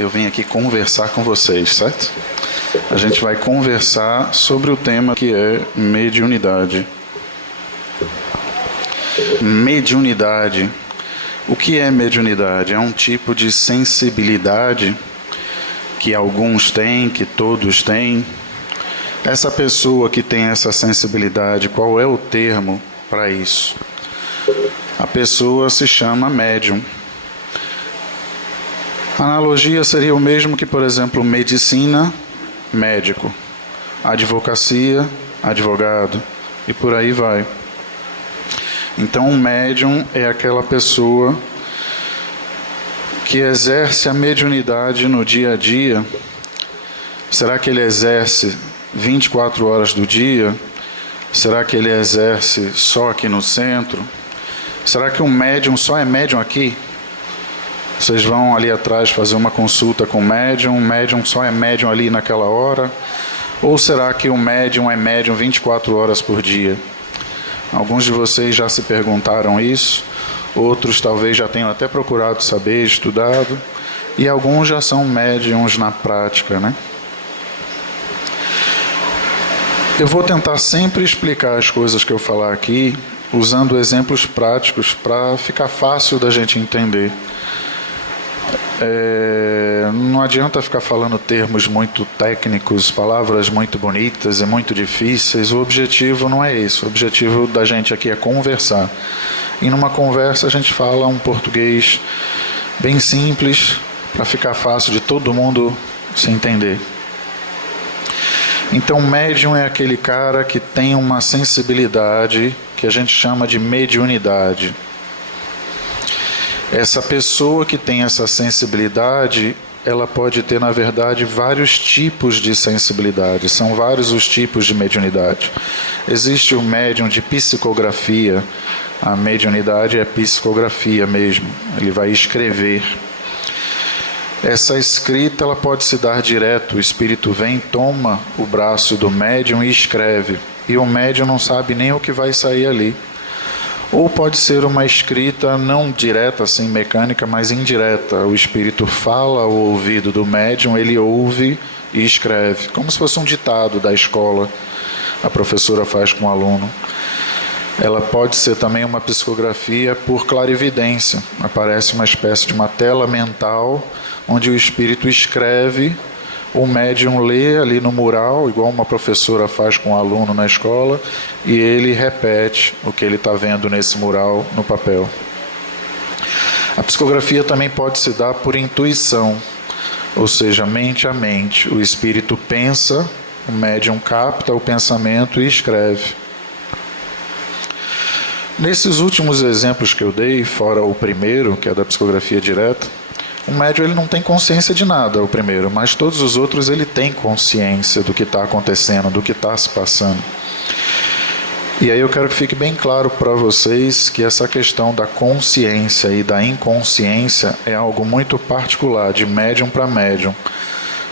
eu vim aqui conversar com vocês, certo? A gente vai conversar sobre o tema que é mediunidade. Mediunidade. O que é mediunidade? É um tipo de sensibilidade que alguns têm, que todos têm. Essa pessoa que tem essa sensibilidade, qual é o termo para isso? A pessoa se chama médium. A analogia seria o mesmo que, por exemplo, medicina, médico, advocacia, advogado, e por aí vai. Então, um médium é aquela pessoa que exerce a mediunidade no dia a dia. Será que ele exerce 24 horas do dia? Será que ele exerce só aqui no centro? Será que um médium só é médium aqui? Vocês vão ali atrás fazer uma consulta com o médium só é médium ali naquela hora? Ou será que o médium é médium 24 horas por dia? Alguns de vocês já se perguntaram isso, outros talvez já tenham até procurado saber, estudado, e alguns já são médiums na prática, né? Eu vou tentar sempre explicar as coisas que eu falar aqui, usando exemplos práticos para ficar fácil da gente entender. Não adianta ficar falando termos muito técnicos, palavras muito bonitas e muito difíceis. O objetivo não é esse. O objetivo da gente aqui é conversar. E numa conversa a gente fala um português bem simples, para ficar fácil de todo mundo se entender. Então, médium é aquele cara que tem uma sensibilidade que a gente chama de mediunidade. Essa pessoa que tem essa sensibilidade, ela pode ter, na verdade, vários tipos de sensibilidade. São vários os tipos de mediunidade. Existe o médium de psicografia. A mediunidade é psicografia mesmo. Ele vai escrever. Essa escrita ela pode se dar direto. O espírito vem, toma o braço do médium e escreve. E o médium não sabe nem o que vai sair ali. Ou pode ser uma escrita não direta, assim, mecânica, mas indireta. O espírito fala ao ouvido do médium, ele ouve e escreve. Como se fosse um ditado da escola. A professora faz com o aluno. Ela pode ser também uma psicografia por clarividência. Aparece uma espécie de uma tela mental, onde o espírito escreve, o médium lê ali no mural, igual uma professora faz com o aluno na escola, e ele repete o que ele está vendo nesse mural no papel. A psicografia também pode se dar por intuição, ou seja, mente a mente. O espírito pensa, o médium capta o pensamento e escreve. Nesses últimos exemplos que eu dei, fora o primeiro, que é da psicografia direta, o médium ele não tem consciência de nada, o primeiro, mas todos os outros ele tem consciência do que está acontecendo, do que está se passando. E aí eu quero que fique bem claro para vocês que essa questão da consciência e da inconsciência é algo muito particular, de médium para médium.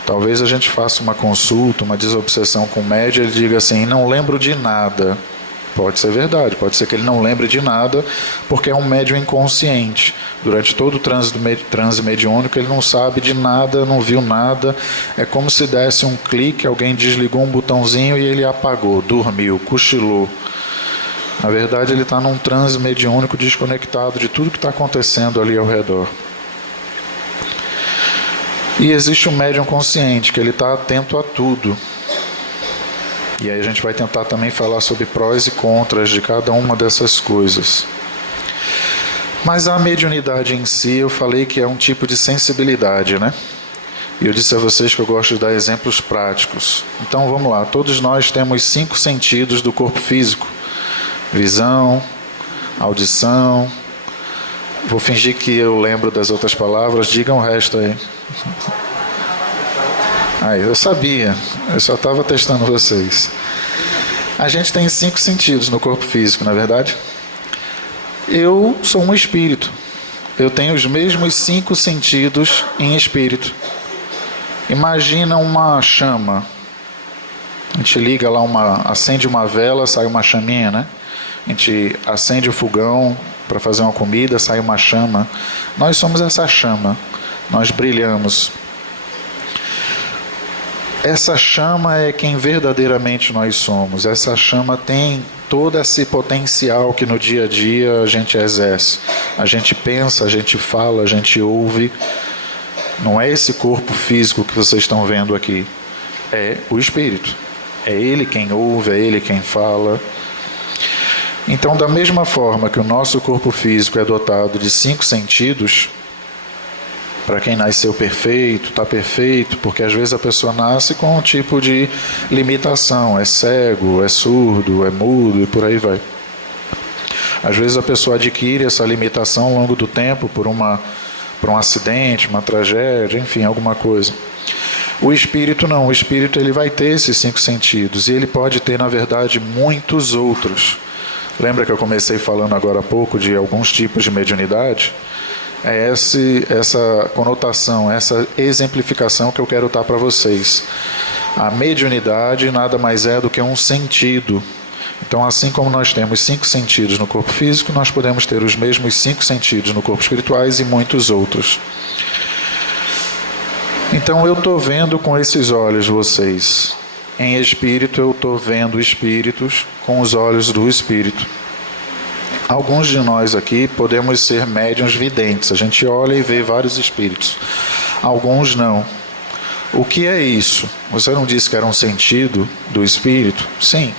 Talvez a gente faça uma consulta, uma desobsessão com o médium e ele diga assim, não lembro de nada. Pode ser verdade, pode ser que ele não lembre de nada, porque é um médium inconsciente. Durante todo o transe mediúnico, ele não sabe de nada, não viu nada. É como se desse um clique, alguém desligou um botãozinho e ele apagou, dormiu, cochilou. Na verdade, ele está num transe mediúnico desconectado de tudo que está acontecendo ali ao redor. E existe um médium consciente, que ele está atento a tudo. E aí a gente vai tentar também falar sobre prós e contras de cada uma dessas coisas. Mas a mediunidade em si, eu falei que é um tipo de sensibilidade, né? E eu disse a vocês que eu gosto de dar exemplos práticos. Então vamos lá, todos nós temos 5 sentidos do corpo físico. Visão, audição. Vou fingir que eu lembro das outras palavras, digam o resto aí. Eu sabia, eu só estava testando vocês. A gente tem 5 sentidos no corpo físico, não é verdade? Eu sou um espírito. Eu tenho os mesmos 5 sentidos em espírito. Imagina uma chama. A gente liga lá, acende uma vela, sai uma chaminha, né? A gente acende o fogão para fazer uma comida, sai uma chama. Nós somos essa chama. Nós brilhamos. Essa chama é quem verdadeiramente nós somos. Essa chama tem todo esse potencial que no dia a dia a gente exerce. A gente pensa, a gente fala, a gente ouve. Não é esse corpo físico que vocês estão vendo aqui. É o Espírito. É Ele quem ouve, é Ele quem fala. Então, da mesma forma que o nosso corpo físico é dotado de 5 sentidos, para quem nasceu perfeito, está perfeito, porque às vezes a pessoa nasce com um tipo de limitação, é cego, é surdo, é mudo e por aí vai. Às vezes a pessoa adquire essa limitação ao longo do tempo por um acidente, uma tragédia, enfim, alguma coisa. O espírito não, o espírito ele vai ter esses 5 sentidos e ele pode ter, na verdade, muitos outros. Lembra que eu comecei falando agora há pouco de alguns tipos de mediunidade? É essa conotação, essa exemplificação que eu quero dar para vocês. A mediunidade nada mais é do que um sentido. Então, assim como nós temos 5 sentidos no corpo físico, nós podemos ter os mesmos 5 sentidos no corpo espirituais e muitos outros. Então, eu estou vendo com esses olhos vocês. Em espírito, eu estou vendo espíritos com os olhos do espírito. Alguns de nós aqui podemos ser médiuns videntes. A gente olha e vê vários espíritos. Alguns não. O que é isso? Você não disse que era um sentido do espírito? Sim.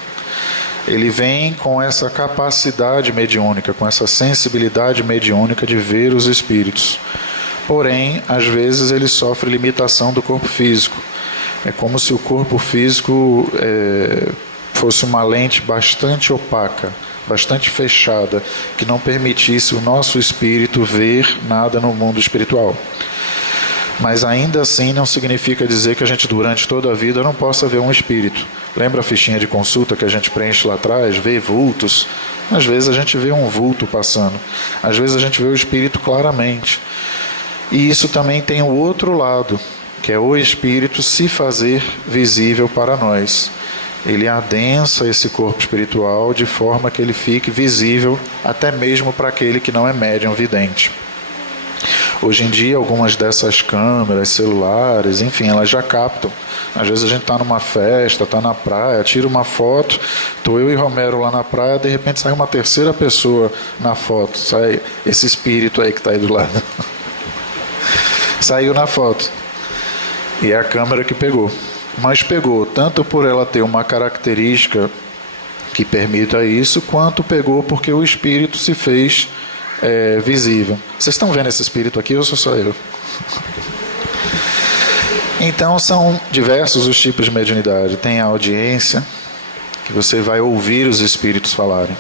Ele vem com essa capacidade mediúnica, com essa sensibilidade mediúnica de ver os espíritos. Porém, às vezes ele sofre limitação do corpo físico. É como se o corpo físico fosse uma lente bastante opaca, bastante fechada, que não permitisse o nosso espírito ver nada no mundo espiritual. Mas ainda assim não significa dizer que a gente durante toda a vida não possa ver um espírito. Lembra a fichinha de consulta que a gente preenche lá atrás, vê vultos? Às vezes a gente vê um vulto passando, às vezes a gente vê o espírito claramente. E isso também tem o outro lado, que é o espírito se fazer visível para nós. Ele adensa esse corpo espiritual de forma que ele fique visível até mesmo para aquele que não é médium vidente. Hoje em dia, algumas dessas câmeras, celulares, enfim, elas já captam. Às vezes a gente está numa festa, está na praia, tira uma foto, estou eu e Romero lá na praia, de repente sai uma terceira pessoa na foto, sai esse espírito aí que está aí do lado. Saiu na foto. E é a câmera que pegou. Mas pegou tanto por ela ter uma característica que permita isso, quanto pegou porque o espírito se fez visível. Vocês estão vendo esse espírito aqui ou sou só eu? Então são diversos os tipos de mediunidade. Tem a audiência, que você vai ouvir os espíritos falarem.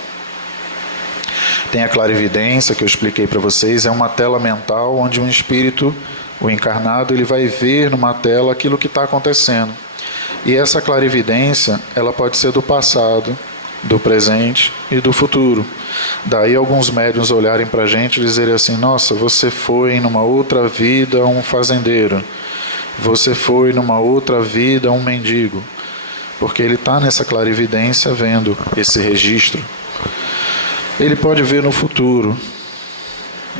Tem a clarividência, que eu expliquei para vocês, é uma tela mental onde um espírito, o encarnado, ele vai ver numa tela aquilo que está acontecendo. E essa clarividência, ela pode ser do passado, do presente e do futuro. Daí alguns médiuns olharem para a gente e dizerem assim: nossa, você foi numa outra vida um fazendeiro, você foi numa outra vida um mendigo, porque ele está nessa clarividência vendo esse registro. Ele pode ver no futuro,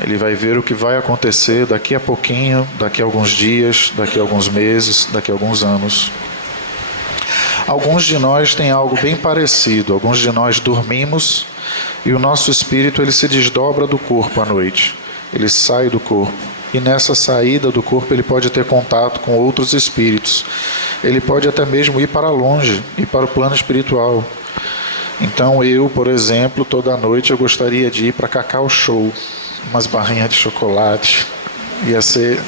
ele vai ver o que vai acontecer daqui a pouquinho, daqui a alguns dias, daqui a alguns meses, daqui a alguns anos. Alguns de nós têm algo bem parecido. Alguns de nós dormimos e o nosso espírito ele se desdobra do corpo à noite. Ele sai do corpo. E nessa saída do corpo ele pode ter contato com outros espíritos. Ele pode até mesmo ir para longe, ir para o plano espiritual. Então eu, por exemplo, toda noite eu gostaria de ir para Cacau Show. Umas barrinhas de chocolate. Ia ser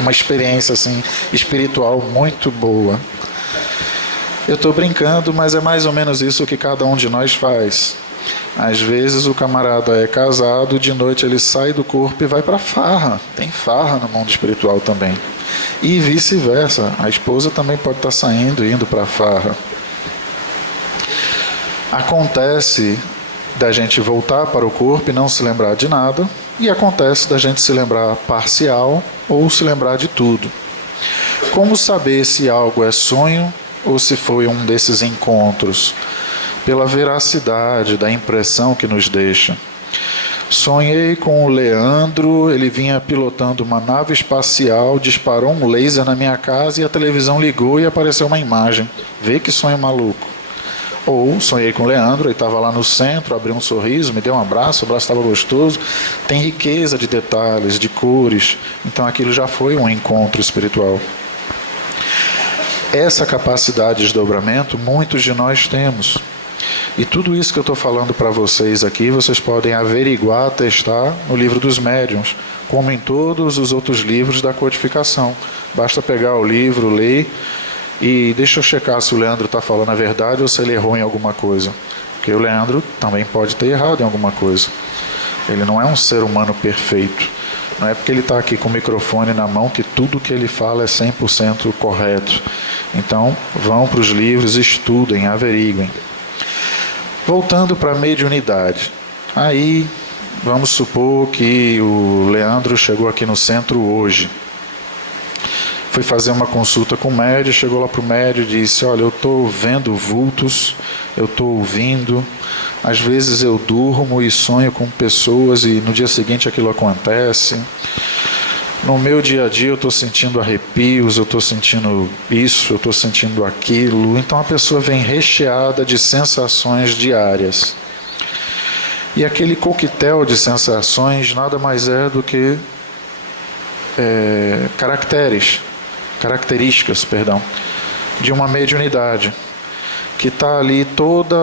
uma experiência assim, espiritual muito boa. Eu estou brincando, mas é mais ou menos isso que cada um de nós faz. Às vezes o camarada é casado, de noite ele sai do corpo e vai para farra. Tem farra no mundo espiritual também. E vice-versa, a esposa também pode estar saindo e indo para a farra. Acontece da gente voltar para o corpo e não se lembrar de nada, e acontece da gente se lembrar parcial ou se lembrar de tudo. Como saber se algo é sonho ou se foi um desses encontros? Pela veracidade da impressão que nos deixa. Sonhei com o Leandro, ele vinha pilotando uma nave espacial, disparou um laser na minha casa e a televisão ligou e apareceu uma imagem. Vê que sonho maluco. Ou sonhei com o Leandro, ele estava lá no centro, abriu um sorriso, me deu um abraço, o abraço estava gostoso. Tem riqueza de detalhes, de cores. Então aquilo já foi um encontro espiritual. Essa capacidade de desdobramento muitos de nós temos. E tudo isso que eu estou falando para vocês aqui, vocês podem averiguar, testar no livro dos médiuns, como em todos os outros livros da codificação. Basta pegar o livro, ler e deixa eu checar se o Leandro está falando a verdade ou se ele errou em alguma coisa. Porque o Leandro também pode ter errado em alguma coisa. Ele não é um ser humano perfeito. Não é porque ele está aqui com o microfone na mão que tudo que ele fala é 100% correto. Então, vão para os livros, estudem, averiguem. Voltando para a mediunidade. Aí, vamos supor que o Leandro chegou aqui no centro hoje. Foi fazer uma consulta com o médium, chegou lá para o médium e disse: olha, eu estou vendo vultos, eu estou ouvindo, às vezes eu durmo e sonho com pessoas e no dia seguinte aquilo acontece. No meu dia a dia eu estou sentindo arrepios, eu estou sentindo isso, eu estou sentindo aquilo. Então a pessoa vem recheada de sensações diárias. E aquele coquetel de sensações nada mais é do que características de uma mediunidade que está ali toda,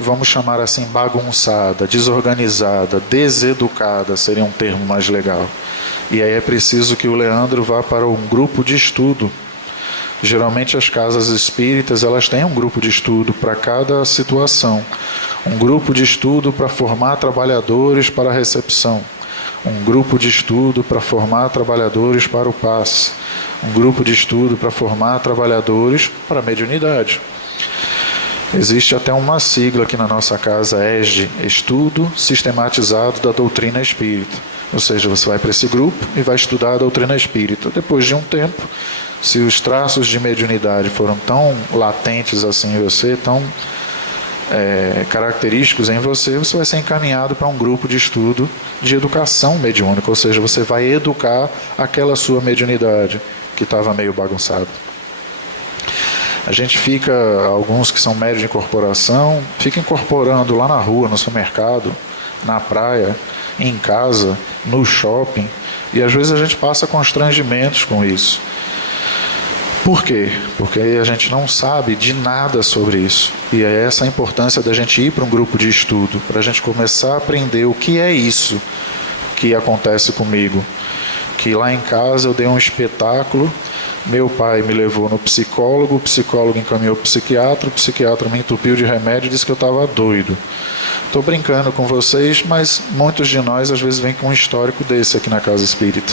vamos chamar assim, bagunçada, desorganizada, deseducada, seria um termo mais legal. E aí é preciso que o Leandro vá para um grupo de estudo. Geralmente as casas espíritas, elas têm um grupo de estudo para cada situação. Um grupo de estudo para formar trabalhadores para a recepção. Um grupo de estudo para formar trabalhadores para o passe. Um grupo de estudo para formar trabalhadores para a mediunidade. Existe até uma sigla aqui na nossa casa, ESD, Estudo Sistematizado da Doutrina Espírita. Ou seja, você vai para esse grupo e vai estudar a doutrina espírita. Depois de um tempo, se os traços de mediunidade foram tão latentes assim em você, tão característicos em você, você vai ser encaminhado para um grupo de estudo de educação mediúnica. Ou seja, você vai educar aquela sua mediunidade que estava meio bagunçada. A gente fica, alguns que são médios de incorporação, fica incorporando lá na rua, no supermercado, na praia, em casa, no shopping, e às vezes a gente passa constrangimentos com isso. Por quê? Porque a gente não sabe de nada sobre isso. E é essa a importância da gente ir para um grupo de estudo, para a gente começar a aprender o que é isso que acontece comigo. Que lá em casa eu dei um espetáculo, meu pai me levou no psicólogo, o psicólogo encaminhou o psiquiatra me entupiu de remédio e disse que eu estava doido. Estou brincando com vocês, mas muitos de nós às vezes vêm com um histórico desse aqui na casa espírita.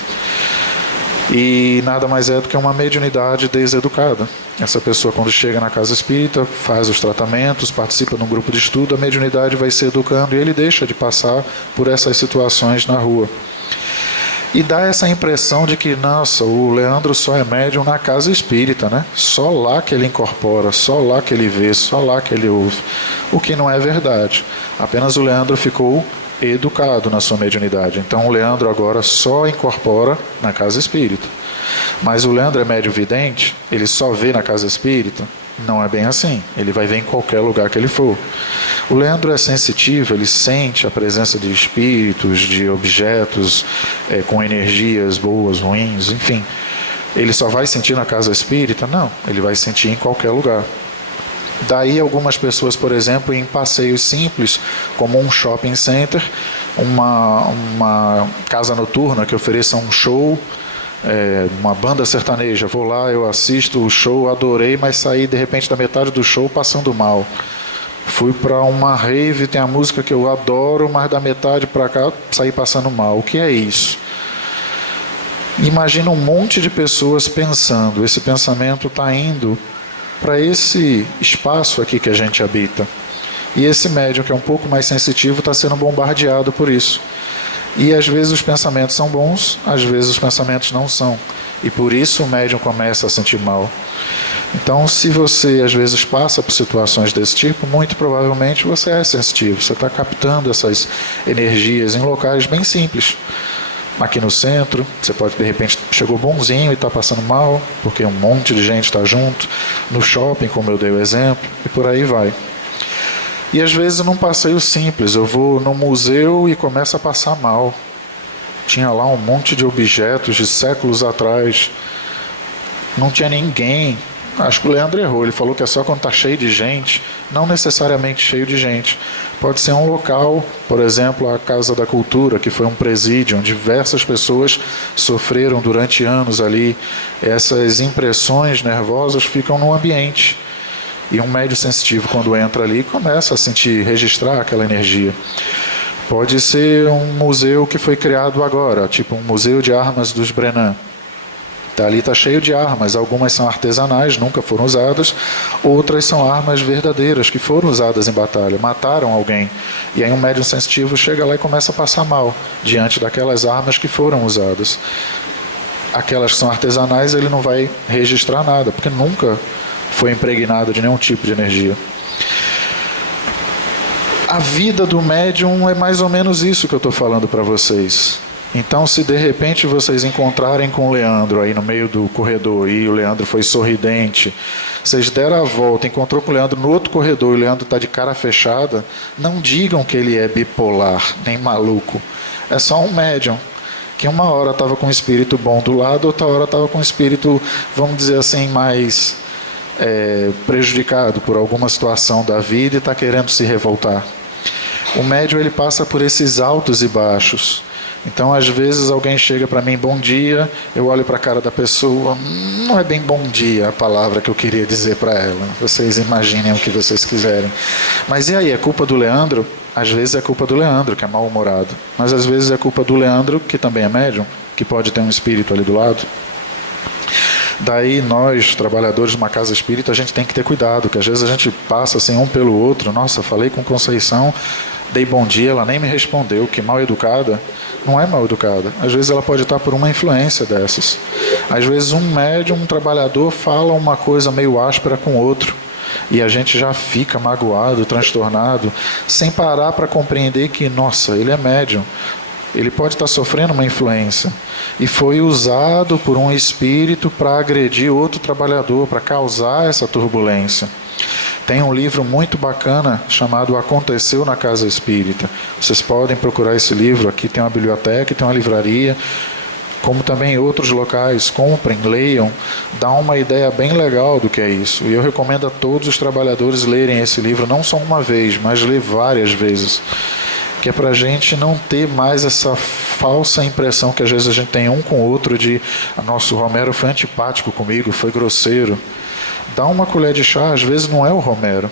E nada mais é do que uma mediunidade deseducada. Essa pessoa, quando chega na casa espírita, faz os tratamentos, participa de um grupo de estudo, a mediunidade vai se educando e ele deixa de passar por essas situações na rua. E dá essa impressão de que, nossa, o Leandro só é médium na casa espírita, né? Só lá que ele incorpora, só lá que ele vê, só lá que ele ouve. O que não é verdade. Apenas o Leandro ficou educado na sua mediunidade. Então o Leandro agora só incorpora na casa espírita. Mas o Leandro é médium vidente, ele só vê na casa espírita? Não é bem assim. Ele vai ver em qualquer lugar que ele for. O Leandro é sensitivo, ele sente a presença de espíritos, de objetos com energias boas, ruins, enfim. Ele só vai sentir na casa espírita? Não, ele vai sentir em qualquer lugar. Daí algumas pessoas, por exemplo, em passeios simples, como um shopping center, uma casa noturna que ofereça um show, uma banda sertaneja, vou lá, eu assisto o show, adorei, mas saí de repente da metade do show passando mal. Fui para uma rave, tem a música que eu adoro, mas da metade para cá saí passando mal. O que é isso? Imagina um monte de pessoas pensando, esse pensamento está indo para esse espaço aqui que a gente habita. E esse médium, que é um pouco mais sensitivo, está sendo bombardeado por isso. E às vezes os pensamentos são bons, às vezes os pensamentos não são. E por isso o médium começa a sentir mal. Então, se você às vezes passa por situações desse tipo, muito provavelmente você é sensitivo. Você está captando essas energias em locais bem simples. Aqui no centro, você pode, de repente, chegou bonzinho e está passando mal, porque um monte de gente está junto. No shopping, como eu dei o exemplo, e por aí vai. E às vezes num passeio simples, eu vou num museu e começo a passar mal. Tinha lá um monte de objetos de séculos atrás. Não tinha ninguém. Acho que o Leandro errou, ele falou que é só quando está cheio de gente. Não necessariamente cheio de gente. Pode ser um local, por exemplo, a Casa da Cultura, que foi um presídio, onde diversas pessoas sofreram durante anos ali. Essas impressões nervosas ficam no ambiente. E um médium sensitivo, quando entra ali, começa a sentir, registrar aquela energia. Pode ser um museu que foi criado agora, tipo um museu de armas dos Brenan. Ali está cheio de armas, algumas são artesanais, nunca foram usadas, outras são armas verdadeiras, que foram usadas em batalha, mataram alguém. E aí um médium sensitivo chega lá e começa a passar mal, diante daquelas armas que foram usadas. Aquelas que são artesanais, ele não vai registrar nada, porque nunca foi impregnado de nenhum tipo de energia. A vida do médium é mais ou menos isso que eu estou falando para vocês. Então, se de repente vocês encontrarem com o Leandro aí no meio do corredor e o Leandro foi sorridente, vocês deram a volta, encontrou com o Leandro no outro corredor e o Leandro está de cara fechada, não digam que ele é bipolar, nem maluco. É só um médium, que uma hora estava com um espírito bom do lado, outra hora estava com um espírito, vamos dizer assim, mais prejudicado por alguma situação da vida e está querendo se revoltar. O médium, ele passa por esses altos e baixos. Então, às vezes, alguém chega para mim, bom dia, eu olho para a cara da pessoa, não é bem bom dia a palavra que eu queria dizer para ela. Vocês imaginem o que vocês quiserem. Mas e aí, é culpa do Leandro? Às vezes é culpa do Leandro, que é mal-humorado. Mas às vezes é culpa do Leandro, que também é médium, que pode ter um espírito ali do lado. Daí nós, trabalhadores de uma casa espírita, a gente tem que ter cuidado, que às vezes a gente passa assim um pelo outro. Nossa, falei com Conceição, dei bom dia, ela nem me respondeu, que mal educada. Não é mal educada, às vezes ela pode estar por uma influência dessas. Às vezes um médium, um trabalhador fala uma coisa meio áspera com o outro e a gente já fica magoado, transtornado, sem parar para compreender que, nossa, ele é médium, ele pode estar sofrendo uma influência e foi usado por um espírito para agredir outro trabalhador, para causar essa turbulência. Tem um livro muito bacana chamado Aconteceu na Casa Espírita. Vocês podem procurar esse livro. Aqui tem uma biblioteca, tem uma livraria, como também em outros locais. Comprem, leiam, dá uma ideia bem legal do que é isso. E eu recomendo a todos os trabalhadores lerem esse livro, não só uma vez, mas ler várias vezes. Que é para a gente não ter mais essa falsa impressão que às vezes a gente tem um com o outro de nossa, o Romero foi antipático comigo, foi grosseiro. Dá uma colher de chá, às vezes não é o Romero.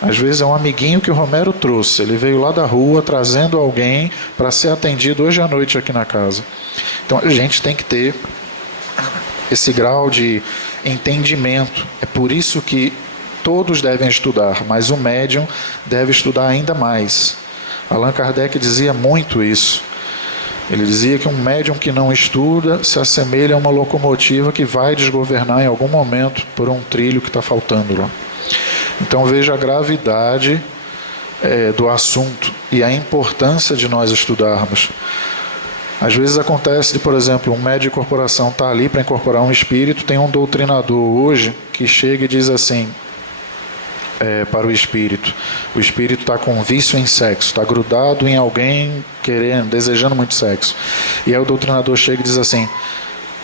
Às vezes é um amiguinho que o Romero trouxe. Ele veio lá da rua trazendo alguém para ser atendido hoje à noite aqui na casa. Então a gente tem que ter esse grau de entendimento. É por isso que todos devem estudar, mas o médium deve estudar ainda mais. Allan Kardec dizia muito isso. Ele dizia que um médium que não estuda se assemelha a uma locomotiva que vai desgovernar em algum momento por um trilho que está faltando lá. Então veja a gravidade do assunto e a importância de nós estudarmos. Às vezes acontece de, por exemplo, um médium de corporação está ali para incorporar um espírito, tem um doutrinador hoje que chega e diz assim, para o espírito está com vício em sexo, está grudado em alguém querendo, desejando muito sexo, e aí o doutrinador chega e diz assim,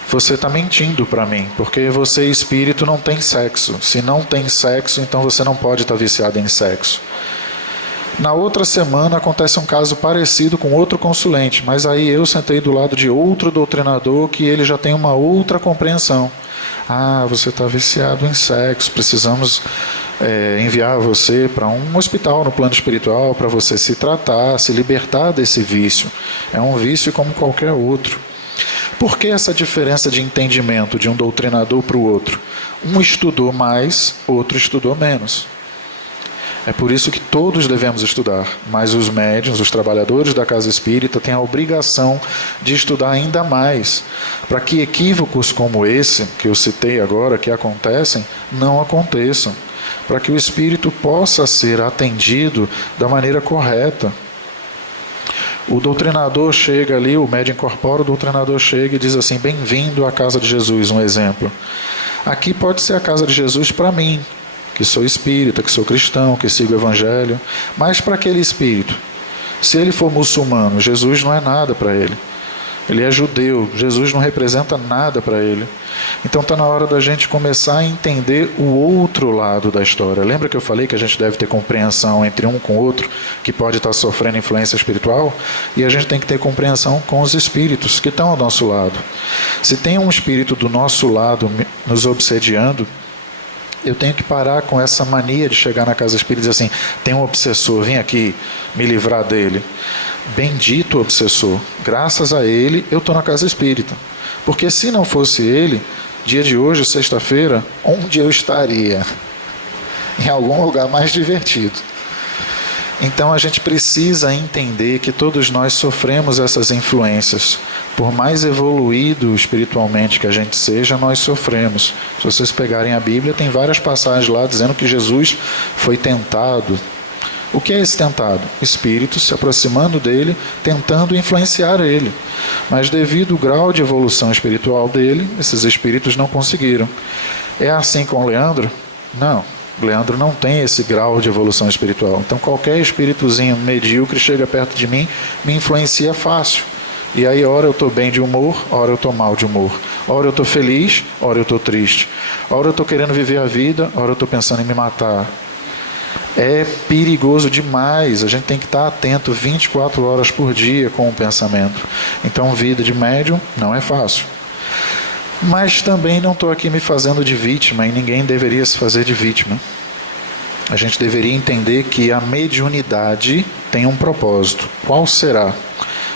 você está mentindo para mim, porque você espírito não tem sexo, se não tem sexo, então você não pode estar viciado em sexo. Na outra semana acontece um caso parecido com outro consulente, mas aí eu sentei do lado de outro doutrinador que ele já tem uma outra compreensão. Ah, você está viciado em sexo, precisamos enviar você para um hospital no plano espiritual para você se tratar, se libertar desse vício. É um vício como qualquer outro. Por que essa diferença de entendimento de um doutrinador para o outro? Um estudou mais, outro estudou menos. É por isso que todos devemos estudar, mas os médiuns, os trabalhadores da casa espírita, têm a obrigação de estudar ainda mais, para que equívocos como esse, que eu citei agora, que acontecem, não aconteçam, para que o espírito possa ser atendido da maneira correta. O doutrinador chega ali, o médium incorpora, o doutrinador chega e diz assim: bem-vindo à casa de Jesus, um exemplo. Aqui pode ser a casa de Jesus para mim, que sou espírita, que sou cristão, que sigo o evangelho, mas para aquele espírito, se ele for muçulmano, Jesus não é nada para ele. Ele é judeu, Jesus não representa nada para ele. Então está na hora da gente começar a entender o outro lado da história. Lembra que eu falei que a gente deve ter compreensão entre um com o outro, que pode estar sofrendo influência espiritual? E a gente tem que ter compreensão com os espíritos que estão ao nosso lado. Se tem um espírito do nosso lado nos obsediando, eu tenho que parar com essa mania de chegar na casa espírita e dizer assim: tem um obsessor, vem aqui me livrar dele. Bendito o obsessor, graças a ele eu estou na casa espírita. Porque se não fosse ele, dia de hoje, sexta-feira, onde eu estaria? Em algum lugar mais divertido. Então a gente precisa entender que todos nós sofremos essas influências. Por mais evoluído espiritualmente que a gente seja, nós sofremos. Se vocês pegarem a Bíblia, tem várias passagens lá dizendo que Jesus foi tentado. O que é esse tentado? Espíritos se aproximando dele, tentando influenciar ele. Mas devido ao grau de evolução espiritual dele, esses espíritos não conseguiram. É assim com Leandro? Não. Leandro não tem esse grau de evolução espiritual. Então qualquer espíritozinho medíocre chega perto de mim, me influencia fácil. E aí, ora eu estou bem de humor, ora eu estou mal de humor. Ora eu estou feliz, ora eu estou triste. Ora eu estou querendo viver a vida, ora eu estou pensando em me matar. É perigoso demais, a gente tem que estar atento 24 horas por dia com o pensamento. Então, vida de médium não é fácil. Mas também não estou aqui me fazendo de vítima, e ninguém deveria se fazer de vítima. A gente deveria entender que a mediunidade tem um propósito. Qual será?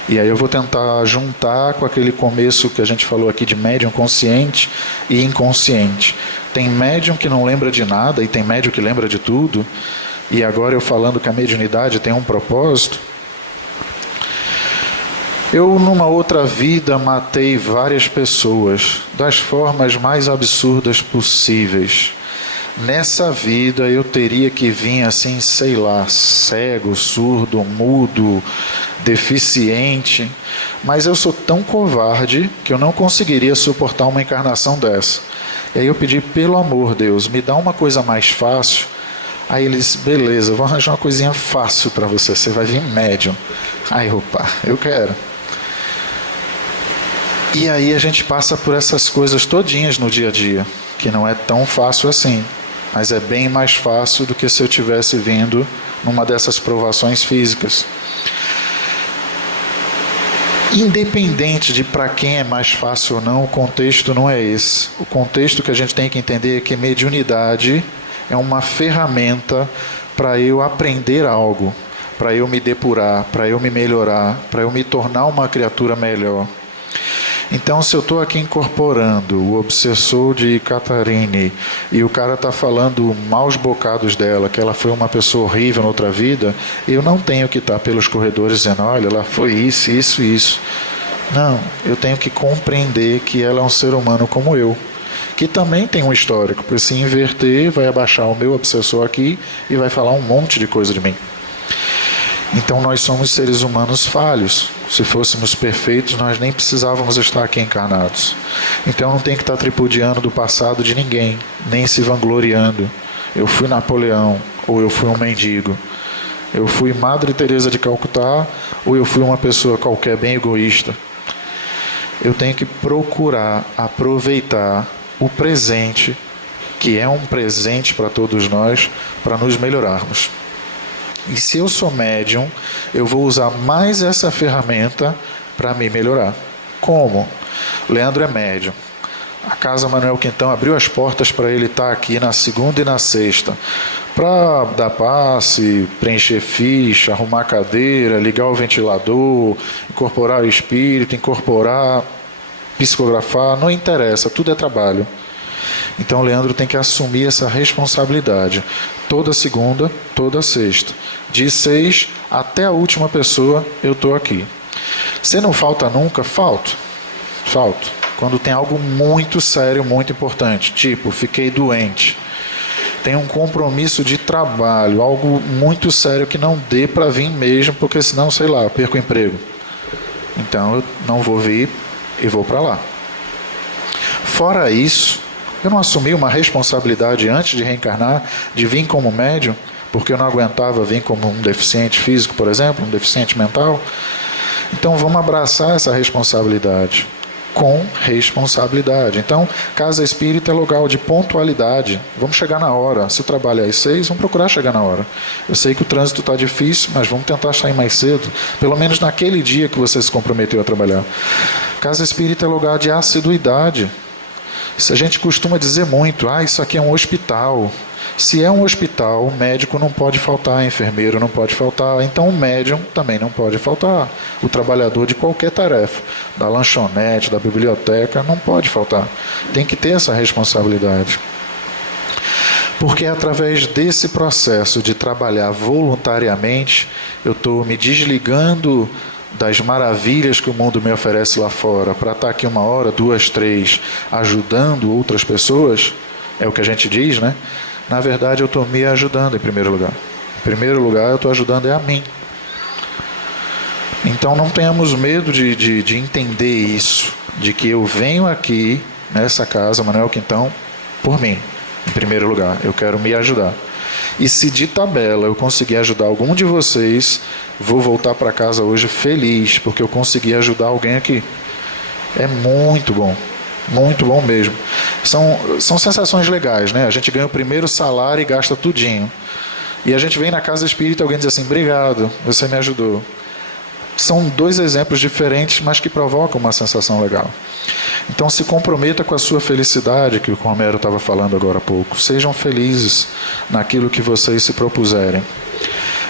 E aí eu vou tentar juntar com aquele começo que a gente falou aqui de médium consciente e inconsciente. Tem médium que não lembra de nada e tem médium que lembra de tudo. E agora eu falando que a mediunidade tem um propósito. Eu, numa outra vida, matei várias pessoas das formas mais absurdas possíveis. Nessa vida eu teria que vir assim, sei lá, cego, surdo, mudo, deficiente. Mas eu sou tão covarde que eu não conseguiria suportar uma encarnação dessa. E aí eu pedi: pelo amor de Deus, me dá uma coisa mais fácil. Aí eles: beleza, vou arranjar uma coisinha fácil para você, você vai vir médium. Aí, opa, eu quero. E aí a gente passa por essas coisas todinhas no dia a dia, que não é tão fácil assim, mas é bem mais fácil do que se eu tivesse vindo numa dessas provações físicas. Independente de para quem é mais fácil ou não, o contexto não é esse. O contexto que a gente tem que entender é que mediunidade é uma ferramenta para eu aprender algo, para eu me depurar, para eu me melhorar, para eu me tornar uma criatura melhor. Então, se eu estou aqui incorporando o obsessor de Catarine e o cara está falando maus bocados dela, que ela foi uma pessoa horrível na outra vida, eu não tenho que estar pelos corredores dizendo: olha, ela foi isso, isso, isso. Não, eu tenho que compreender que ela é um ser humano como eu, que também tem um histórico, porque se inverter, vai abaixar o meu obsessor aqui e vai falar um monte de coisa de mim. Então nós somos seres humanos falhos. Se fôssemos perfeitos, nós nem precisávamos estar aqui encarnados. Então não tem que estar tripudiando do passado de ninguém, nem se vangloriando. Eu fui Napoleão, ou eu fui um mendigo. Eu fui Madre Teresa de Calcutá, ou eu fui uma pessoa qualquer bem egoísta. Eu tenho que procurar aproveitar o presente, que é um presente para todos nós, para nos melhorarmos. E se eu sou médium, eu vou usar mais essa ferramenta para me melhorar. Como? Leandro é médium. A Casa Manuel Quintão abriu as portas para ele estar aqui na segunda e na sexta, para dar passe, preencher ficha, arrumar cadeira, ligar o ventilador, incorporar o espírito, incorporar, psicografar, não interessa, tudo é trabalho. Então o Leandro tem que assumir essa responsabilidade. Toda segunda, toda sexta. De 6 até a última pessoa, eu estou aqui. Você não falta nunca? Falto. Quando tem algo muito sério, muito importante. Tipo, fiquei doente. Tem um compromisso de trabalho, algo muito sério que não dê para vir mesmo, porque senão, sei lá, eu perco o emprego. Então eu não vou vir e vou para lá. Fora isso, eu não assumi uma responsabilidade antes de reencarnar, de vir como médium, porque eu não aguentava vir como um deficiente físico, por exemplo, um deficiente mental. Então vamos abraçar essa responsabilidade. Com responsabilidade. Então, casa espírita é lugar de pontualidade. Vamos chegar na hora. Se o trabalho é às 6, vamos procurar chegar na hora. Eu sei que o trânsito está difícil, mas vamos tentar sair mais cedo. Pelo menos naquele dia que você se comprometeu a trabalhar. Casa espírita é lugar de assiduidade. A gente costuma dizer muito, isso aqui é um hospital. Se é um hospital, o médico não pode faltar, o enfermeiro não pode faltar, então o médium também não pode faltar. O trabalhador de qualquer tarefa, da lanchonete, da biblioteca, não pode faltar. Tem que ter essa responsabilidade. Porque é através desse processo de trabalhar voluntariamente, eu estou me desligando das maravilhas que o mundo me oferece lá fora, para estar aqui 1 hora, 2, 3, ajudando outras pessoas, é o que a gente diz, né? Na verdade, eu estou me ajudando em primeiro lugar. Em primeiro lugar, eu estou ajudando a mim. Então, não tenhamos medo de entender isso, de que eu venho aqui, nessa casa, Manuel Quintão, por mim, em primeiro lugar. Eu quero me ajudar. E se de tabela eu conseguir ajudar algum de vocês, vou voltar para casa hoje feliz, porque eu consegui ajudar alguém aqui. É muito bom. Muito bom mesmo. São sensações legais, né? A gente ganha o primeiro salário e gasta tudinho. E a gente vem na casa espírita e alguém diz assim, obrigado, você me ajudou. São 2 exemplos diferentes, mas que provocam uma sensação legal. Então se comprometa com a sua felicidade, que o Romero estava falando agora há pouco. Sejam felizes naquilo que vocês se propuserem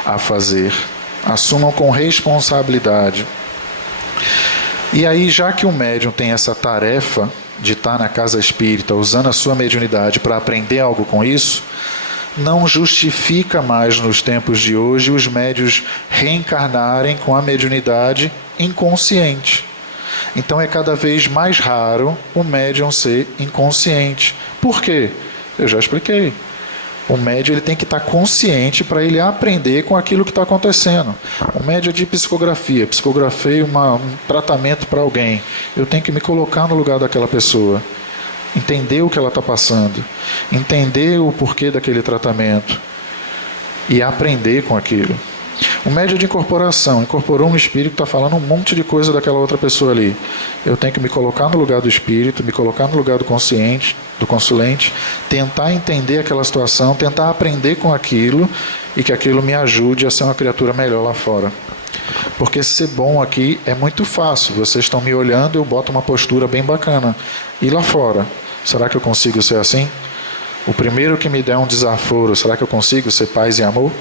a fazer. Assumam com responsabilidade. E aí, já que o médium tem essa tarefa de estar na casa espírita, usando a sua mediunidade para aprender algo com isso, não justifica mais nos tempos de hoje os médiuns reencarnarem com a mediunidade inconsciente. Então é cada vez mais raro o médium ser inconsciente. Por quê? Eu já expliquei. O médium ele tem que estar consciente para ele aprender com aquilo que está acontecendo. O médium é de psicografia. Psicografei um tratamento para alguém. Eu tenho que me colocar no lugar daquela pessoa. Entender o que ela está passando. Entender o porquê daquele tratamento. E aprender com aquilo. O médium é de incorporação. Incorporou um espírito que está falando um monte de coisa daquela outra pessoa ali. Eu tenho que me colocar no lugar do espírito, me colocar no lugar do consciente, do consulente, tentar entender aquela situação, tentar aprender com aquilo e que aquilo me ajude a ser uma criatura melhor lá fora. Porque ser bom aqui é muito fácil. Vocês estão me olhando, eu boto uma postura bem bacana. E lá fora, será que eu consigo ser assim? O primeiro que me der um desaforo, será que eu consigo ser paz e amor?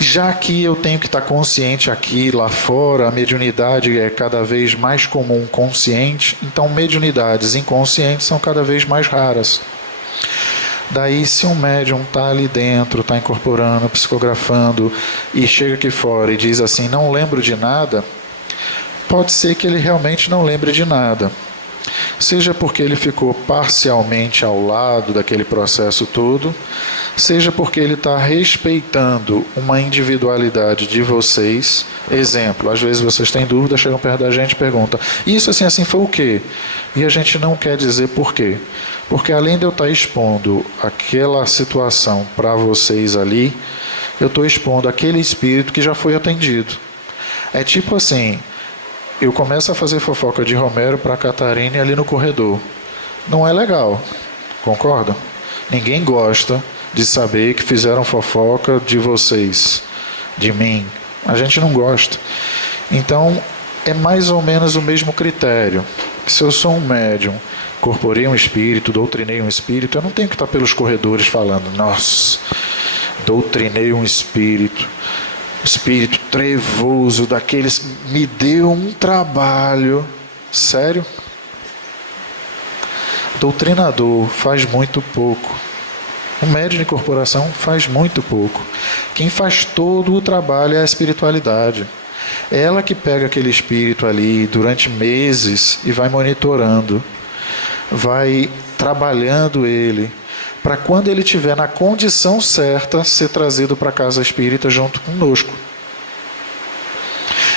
Já que eu tenho que estar consciente aqui, lá fora, a mediunidade é cada vez mais comum, consciente, então mediunidades inconscientes são cada vez mais raras. Daí, se um médium está ali dentro, está incorporando, psicografando, e chega aqui fora e diz assim, não lembro de nada, pode ser que ele realmente não lembre de nada. Seja porque ele ficou parcialmente ao lado daquele processo todo, seja porque ele está respeitando uma individualidade de vocês. Exemplo, às vezes vocês têm dúvida, chegam perto da gente e perguntam, isso assim foi o quê? E a gente não quer dizer por quê. Porque além de eu estar expondo aquela situação para vocês ali, eu estou expondo aquele espírito que já foi atendido. É tipo assim, eu começo a fazer fofoca de Romero para Catarina ali no corredor. Não é legal, concorda? Ninguém gosta de saber que fizeram fofoca de vocês, de mim. A gente não gosta. Então, é mais ou menos o mesmo critério. Se eu sou um médium, incorporei um espírito, doutrinei um espírito, eu não tenho que estar pelos corredores falando, nossa, doutrinei um espírito trevoso, daqueles, me deu um trabalho. Sério? doutrinador faz muito pouco. O médium de incorporação faz muito pouco. Quem faz todo o trabalho é a espiritualidade. É ela que pega aquele espírito ali durante meses e vai monitorando, vai trabalhando ele, para quando ele estiver na condição certa, ser trazido para a casa espírita junto conosco.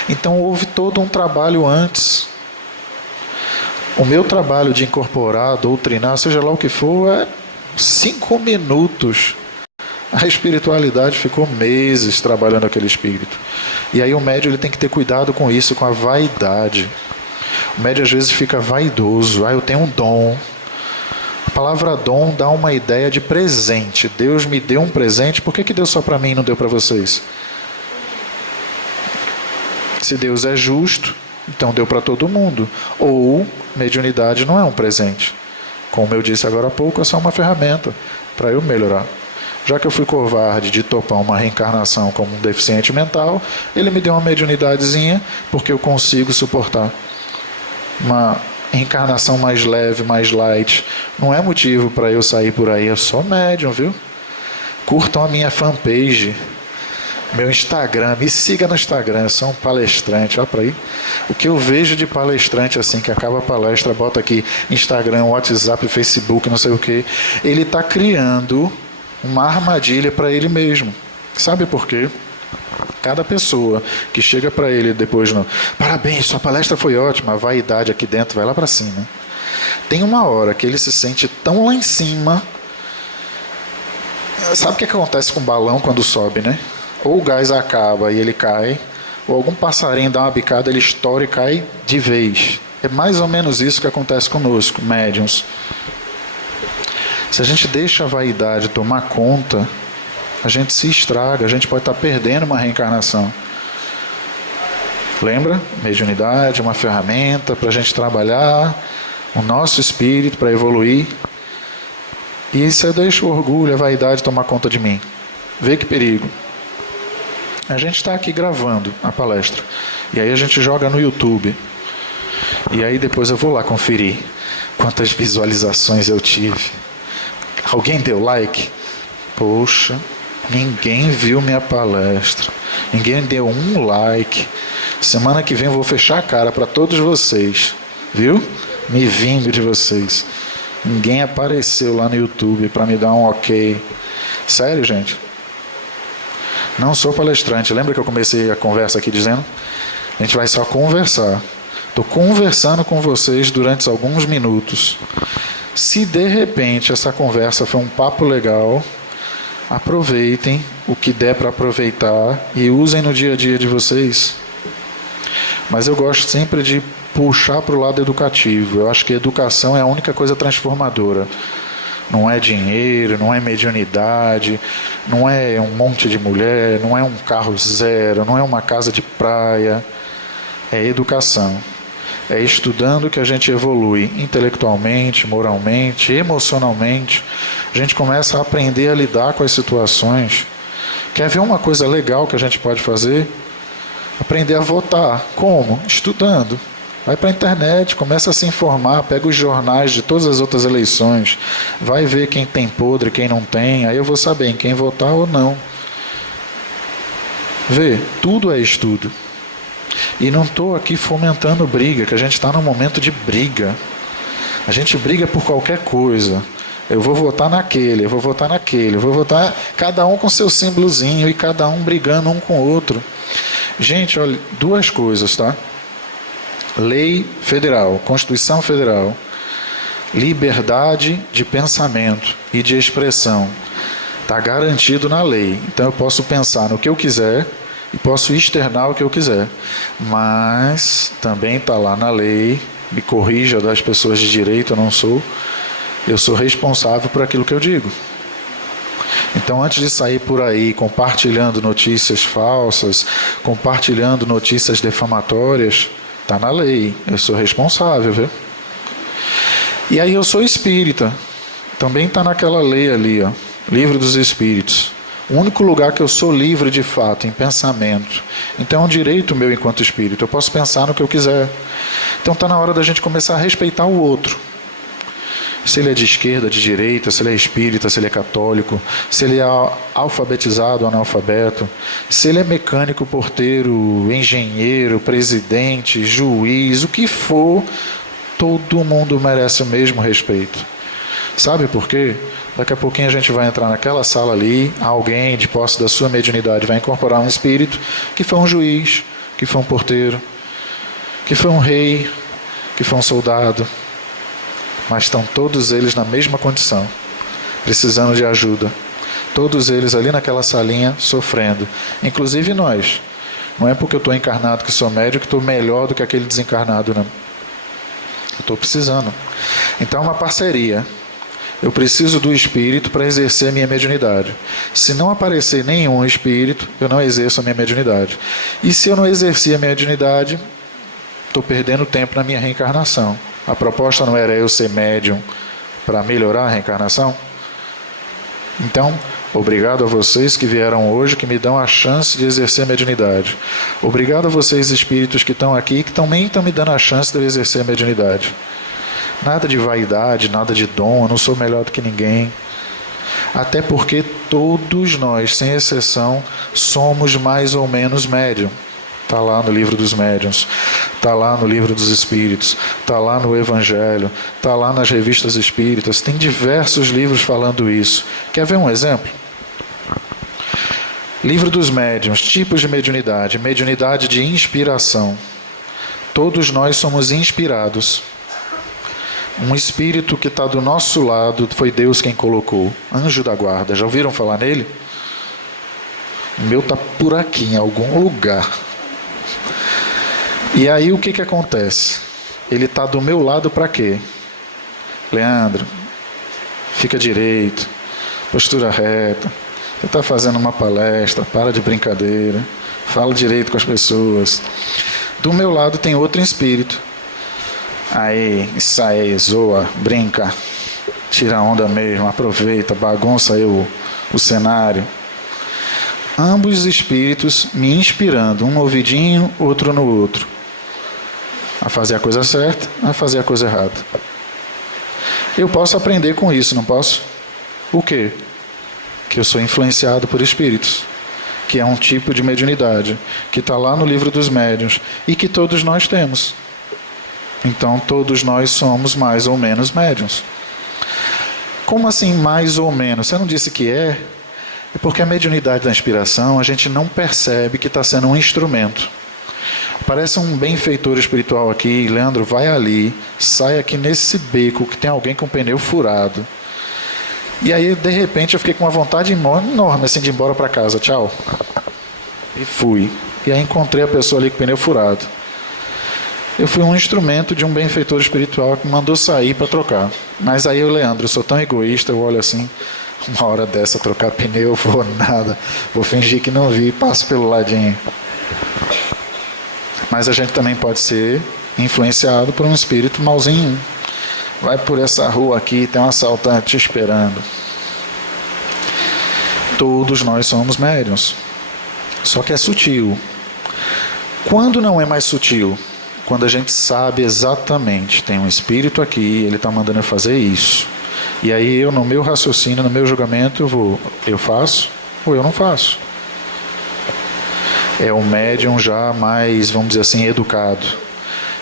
Então houve todo um trabalho antes. O meu trabalho de incorporar, doutrinar, seja lá o que for, é 5 minutos. A espiritualidade ficou meses trabalhando aquele espírito. E aí o médium ele tem que ter cuidado com isso, com a vaidade. O médium às vezes fica vaidoso. Eu tenho um dom. A palavra dom dá uma ideia de presente. Deus me deu um presente, por que deu só para mim e não deu para vocês? Se Deus é justo, então deu para todo mundo. Ou mediunidade não é um presente. Como eu disse agora há pouco, é só uma ferramenta para eu melhorar. Já que eu fui covarde de topar uma reencarnação como um deficiente mental, ele me deu uma mediunidadezinha, porque eu consigo suportar uma reencarnação mais leve, mais light. Não é motivo para eu sair por aí, eu sou médium, viu? Curtam a minha fanpage, meu Instagram, me siga no Instagram, eu sou um palestrante, olha para aí. O que eu vejo de palestrante assim, que acaba a palestra, bota aqui Instagram, WhatsApp, Facebook, não sei o que, ele está criando uma armadilha para ele mesmo. Sabe por quê? Cada pessoa que chega para ele depois, parabéns, sua palestra foi ótima, a vaidade aqui dentro vai lá para cima. Tem uma hora que ele se sente tão lá em cima. Sabe o que acontece com o balão quando sobe, né? Ou o gás acaba e ele cai, ou algum passarinho dá uma bicada, ele estoura e cai de vez. É mais ou menos isso que acontece conosco, médiuns. Se a gente deixa a vaidade tomar conta, a gente se estraga, a gente pode estar perdendo uma reencarnação. Lembra? Mediunidade, uma ferramenta para a gente trabalhar o nosso espírito, para evoluir. E se eu deixo o orgulho, a vaidade tomar conta de mim, vê que perigo. A gente está aqui gravando a palestra, e aí a gente joga no YouTube, e aí depois eu vou lá conferir quantas visualizações eu tive. Alguém deu like? Poxa, ninguém viu minha palestra, ninguém deu um like. Semana que vem eu vou fechar a cara para todos vocês, viu? Me vingo de vocês. Ninguém apareceu lá no YouTube para me dar um ok. Sério, gente? Não sou palestrante. Lembra que eu comecei a conversa aqui dizendo? A gente vai só conversar. Estou conversando com vocês durante alguns minutos. Se de repente essa conversa foi um papo legal, aproveitem o que der para aproveitar e usem no dia a dia de vocês. Mas eu gosto sempre de puxar para o lado educativo. Eu acho que a educação é a única coisa transformadora. Não é dinheiro, não é mediunidade, não é um monte de mulher, não é um carro zero, não é uma casa de praia. É educação. É estudando que a gente evolui intelectualmente, moralmente, emocionalmente. A gente começa a aprender a lidar com as situações. Quer ver uma coisa legal que a gente pode fazer? Aprender a votar. Como? Estudando. Vai para a internet, começa a se informar, pega os jornais de todas as outras eleições, vai ver quem tem podre, quem não tem, aí eu vou saber em quem votar ou não. Vê, tudo é estudo. E não estou aqui fomentando briga, que a gente está num momento de briga. A gente briga por qualquer coisa. Eu vou votar naquele, eu vou votar naquele, eu vou votar, cada um com seu símbolozinho e cada um brigando um com o outro. Gente, olha, 2 coisas, tá? Lei federal, Constituição Federal, liberdade de pensamento e de expressão. Está garantido na lei. Então eu posso pensar no que eu quiser e posso externar o que eu quiser. Mas também está lá na lei, me corrija das pessoas de direito, eu não sou. Eu sou responsável por aquilo que eu digo. Então, antes de sair por aí compartilhando notícias falsas, compartilhando notícias defamatórias, está na lei, eu sou responsável, viu? E aí eu sou espírita, também está naquela lei ali, ó, Livro dos Espíritos. O único lugar que eu sou livre de fato, em pensamento. Então é um direito meu enquanto espírito, eu posso pensar no que eu quiser. Então está na hora da gente começar a respeitar o outro. Se ele é de esquerda, de direita, se ele é espírita, se ele é católico, se ele é alfabetizado ou analfabeto, se ele é mecânico, porteiro, engenheiro, presidente, juiz, o que for, todo mundo merece o mesmo respeito. Sabe por quê? Daqui a pouquinho a gente vai entrar naquela sala ali, alguém de posse da sua mediunidade vai incorporar um espírito que foi um juiz, que foi um porteiro, que foi um rei, que foi um soldado, mas estão todos eles na mesma condição, precisando de ajuda. Todos eles ali naquela salinha sofrendo. Inclusive nós. Não é porque eu estou encarnado que sou médium que estou melhor do que aquele desencarnado, não. Eu estou precisando. Então é uma parceria. Eu preciso do espírito para exercer a minha mediunidade. Se não aparecer nenhum espírito, eu não exerço a minha mediunidade. E se eu não exercer a minha mediunidade, estou perdendo tempo na minha reencarnação. A proposta não era eu ser médium para melhorar a reencarnação? Então, obrigado a vocês que vieram hoje, que me dão a chance de exercer a mediunidade. Obrigado a vocês, espíritos que estão aqui, que também estão me dando a chance de eu exercer a mediunidade. Nada de vaidade, nada de dom, eu não sou melhor do que ninguém. Até porque todos nós, sem exceção, somos mais ou menos médium. Está lá no livro dos médiuns, está lá no livro dos espíritos, está lá no Evangelho, está lá nas revistas espíritas, tem diversos livros falando isso. Quer ver um exemplo? Livro dos médiuns, tipos de mediunidade, mediunidade de inspiração. Todos nós somos inspirados. Um espírito que está do nosso lado foi Deus quem colocou, anjo da guarda. Já ouviram falar nele? O meu está por aqui, em algum lugar. E aí o que acontece? Ele está do meu lado para quê? Leandro, fica direito, postura reta, você está fazendo uma palestra, para de brincadeira, fala direito com as pessoas. Do meu lado tem outro espírito. Aí, isso aí, zoa, brinca, tira onda mesmo, aproveita, bagunça aí o cenário. Ambos os espíritos me inspirando, um no ouvidinho, outro no outro. A fazer a coisa certa, a fazer a coisa errada. Eu posso aprender com isso, não posso? O quê? Que eu sou influenciado por espíritos, que é um tipo de mediunidade, que está lá no livro dos médiuns, e que todos nós temos. Então, todos nós somos mais ou menos médiuns. Como assim mais ou menos? Você não disse que é? É porque a mediunidade da inspiração, a gente não percebe que está sendo um instrumento. Parece um benfeitor espiritual aqui, Leandro, vai ali, sai aqui nesse beco que tem alguém com o pneu furado. E aí, de repente, eu fiquei com uma vontade enorme assim, de ir embora para casa, tchau. E fui. E aí encontrei a pessoa ali com o pneu furado. Eu fui um instrumento de um benfeitor espiritual que me mandou sair para trocar. Mas aí eu, Leandro, eu sou tão egoísta, eu olho assim, uma hora dessa, trocar pneu, vou nada, vou fingir que não vi, passo pelo ladinho. Mas a gente também pode ser influenciado por um espírito malzinho. Vai por essa rua aqui, tem um assaltante te esperando. Todos nós somos médiuns. Só que é sutil. Quando não é mais sutil? Quando a gente sabe exatamente, tem um espírito aqui, ele está mandando eu fazer isso. E aí eu, no meu raciocínio, no meu julgamento, eu faço ou eu não faço. É o médium já mais, vamos dizer assim, educado.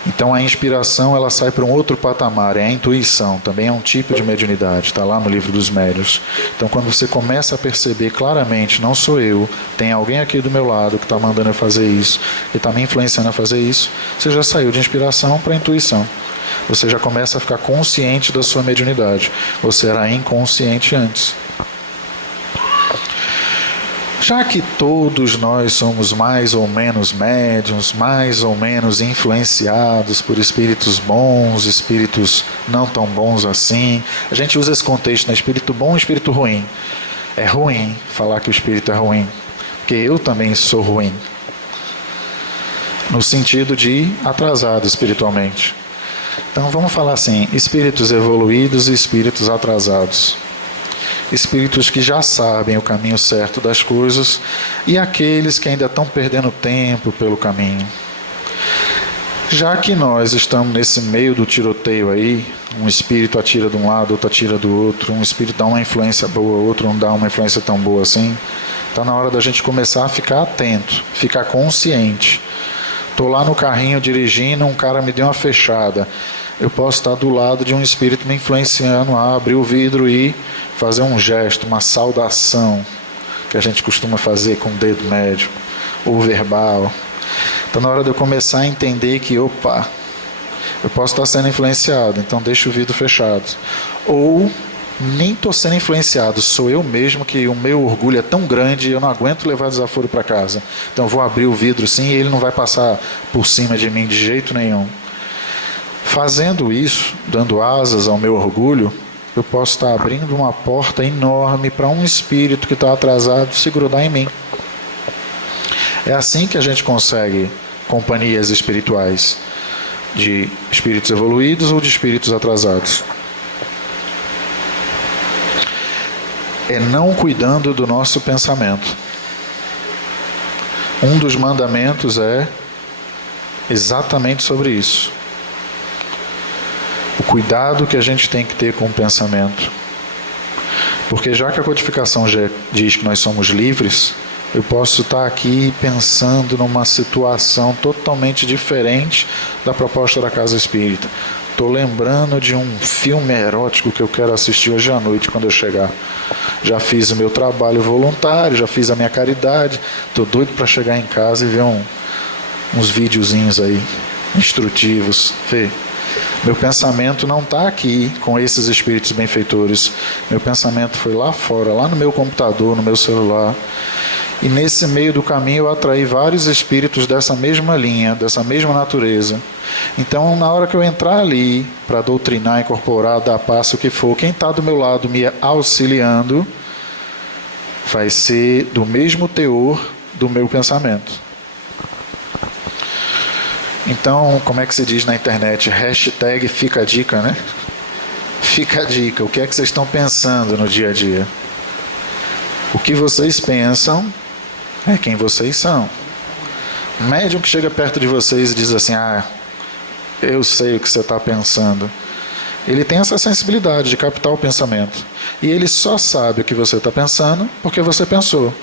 Então a inspiração ela sai para um outro patamar, é a intuição, também é um tipo de mediunidade, está lá no livro dos médiuns. Então quando você começa a perceber claramente, não sou eu, tem alguém aqui do meu lado que está mandando eu fazer isso, que está me influenciando a fazer isso, você já saiu de inspiração para intuição. Você já começa a ficar consciente da sua mediunidade. Você era inconsciente antes. Já que todos nós somos mais ou menos médiuns, mais ou menos influenciados por espíritos bons, espíritos não tão bons assim, a gente usa esse contexto, né? Espírito bom e espírito ruim. É ruim falar que o espírito é ruim, porque eu também sou ruim, no sentido de atrasado espiritualmente. Então vamos falar assim, espíritos evoluídos e espíritos atrasados. Espíritos que já sabem o caminho certo das coisas e aqueles que ainda estão perdendo tempo pelo caminho. Já que nós estamos nesse meio do tiroteio aí, um espírito atira de um lado, outro atira do outro, um espírito dá uma influência boa, outro não dá uma influência tão boa assim, está na hora da gente começar a ficar atento, ficar consciente. Estou lá no carrinho dirigindo, um cara me deu uma fechada. Eu posso estar do lado de um espírito me influenciando a abrir o vidro e fazer um gesto, uma saudação, que a gente costuma fazer com o dedo médio, ou verbal. Então, na hora de eu começar a entender que, opa, eu posso estar sendo influenciado, então deixa o vidro fechado. Ou nem estou sendo influenciado, sou eu mesmo que o meu orgulho é tão grande, eu não aguento levar desaforo para casa. Então, eu vou abrir o vidro sim e ele não vai passar por cima de mim de jeito nenhum. Fazendo isso, dando asas ao meu orgulho, eu posso estar abrindo uma porta enorme para um espírito que está atrasado se grudar em mim. É assim que a gente consegue companhias espirituais, de espíritos evoluídos ou de espíritos atrasados. É não cuidando do nosso pensamento. Um dos mandamentos é exatamente sobre isso. O cuidado que a gente tem que ter com o pensamento. Porque já que a codificação já diz que nós somos livres, eu posso estar aqui pensando numa situação totalmente diferente da proposta da Casa Espírita. Estou lembrando de um filme erótico que eu quero assistir hoje à noite quando eu chegar. Já fiz o meu trabalho voluntário, já fiz a minha caridade. Estou doido para chegar em casa e ver uns videozinhos aí, instrutivos. Vê. Meu pensamento não está aqui com esses espíritos benfeitores. Meu pensamento foi lá fora, lá no meu computador, no meu celular. E nesse meio do caminho eu atraí vários espíritos dessa mesma linha, dessa mesma natureza. Então, na hora que eu entrar ali para doutrinar, incorporar, dar passo, o que for, quem está do meu lado me auxiliando vai ser do mesmo teor do meu pensamento. Então, como é que se diz na internet? Hashtag fica a dica, né? Fica a dica. O que é que vocês estão pensando no dia a dia? O que vocês pensam é quem vocês são. Um médium que chega perto de vocês e diz assim, eu sei o que você está pensando. Ele tem essa sensibilidade de captar o pensamento. E ele só sabe o que você está pensando porque você pensou.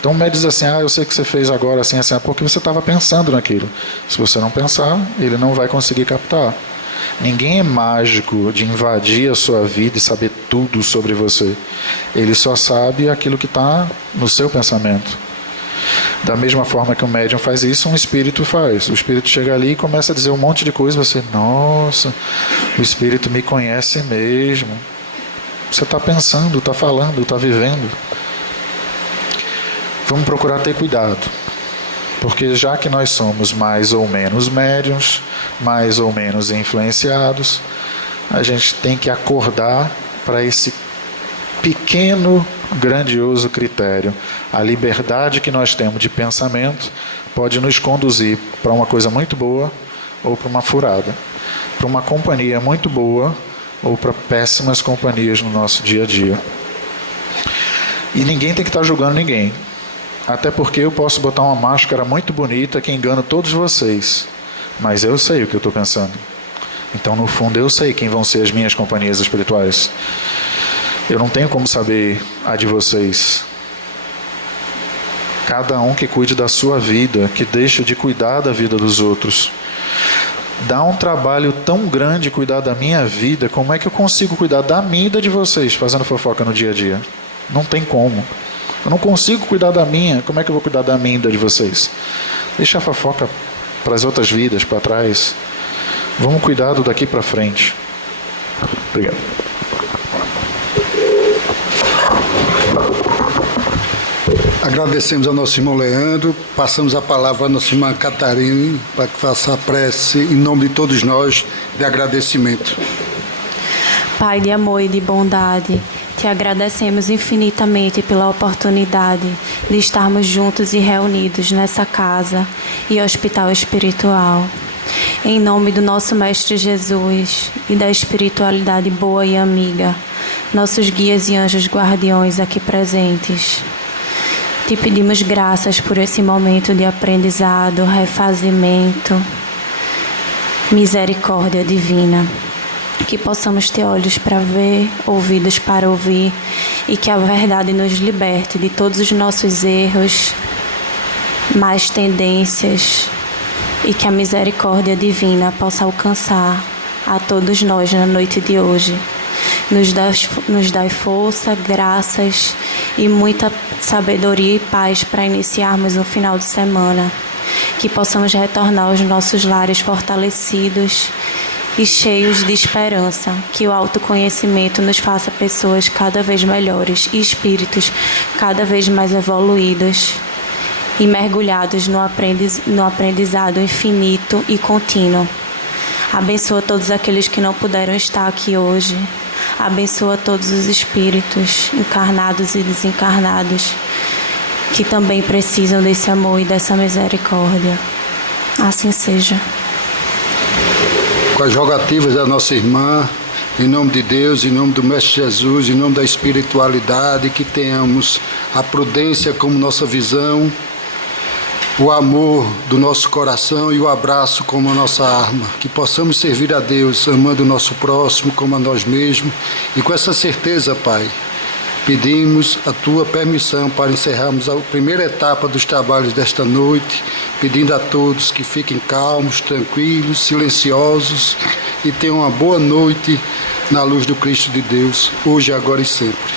Então o médium diz assim, eu sei que você fez agora assim, assim, porque você estava pensando naquilo. Se você não pensar, ele não vai conseguir captar. Ninguém é mágico de invadir a sua vida e saber tudo sobre você. Ele só sabe aquilo que está no seu pensamento. Da mesma forma que o médium faz isso, um espírito faz. O espírito chega ali e começa a dizer um monte de coisa. Você, nossa, o espírito me conhece mesmo. Você está pensando, está falando, está vivendo. Vamos procurar ter cuidado, porque já que nós somos mais ou menos médiuns, mais ou menos influenciados, a gente tem que acordar para esse pequeno, grandioso critério. A liberdade que nós temos de pensamento pode nos conduzir para uma coisa muito boa ou para uma furada, para uma companhia muito boa ou para péssimas companhias no nosso dia a dia. E ninguém tem que estar julgando ninguém. Até porque eu posso botar uma máscara muito bonita que engana todos vocês. Mas eu sei o que eu estou pensando. Então, no fundo, eu sei quem vão ser as minhas companhias espirituais. Eu não tenho como saber a de vocês. Cada um que cuide da sua vida, que deixe de cuidar da vida dos outros. Dá um trabalho tão grande cuidar da minha vida, como é que eu consigo cuidar da minha e da de vocês, fazendo fofoca no dia a dia? Não tem como. Eu não consigo cuidar da minha, como é que eu vou cuidar da minha e da de vocês? Deixa a fofoca para as outras vidas, para trás. Vamos cuidar do daqui para frente. Obrigado. Agradecemos ao nosso irmão Leandro, passamos a palavra à nossa irmã Catarina, para que faça a prece em nome de todos nós, de agradecimento. Pai de amor e de bondade, te agradecemos infinitamente pela oportunidade de estarmos juntos e reunidos nessa casa e hospital espiritual. Em nome do nosso Mestre Jesus e da espiritualidade boa e amiga, nossos guias e anjos guardiões aqui presentes, te pedimos graças por esse momento de aprendizado, refazimento Misericórdia divina, que possamos ter olhos para ver, ouvidos para ouvir, e que a verdade nos liberte de todos os nossos erros, más tendências, e que a misericórdia divina possa alcançar a todos nós na noite de hoje. Nos dai força, graças e muita sabedoria e paz para iniciarmos um final de semana. Que possamos retornar aos nossos lares fortalecidos e cheios de esperança. Que o autoconhecimento nos faça pessoas cada vez melhores e espíritos cada vez mais evoluídos e mergulhados no aprendizado infinito e contínuo. Abençoa todos aqueles que não puderam estar aqui hoje. Abençoa todos os espíritos, encarnados e desencarnados, que também precisam desse amor e dessa misericórdia. Assim seja. Com as rogativas da nossa irmã, em nome de Deus, em nome do Mestre Jesus, em nome da espiritualidade, que tenhamos a prudência como nossa visão, o amor do nosso coração e o abraço como a nossa arma, que possamos servir a Deus amando o nosso próximo como a nós mesmos, e com essa certeza, Pai, pedimos a Tua permissão para encerrarmos a primeira etapa dos trabalhos desta noite, pedindo a todos que fiquem calmos, tranquilos, silenciosos e tenham uma boa noite na luz do Cristo de Deus, hoje, agora e sempre.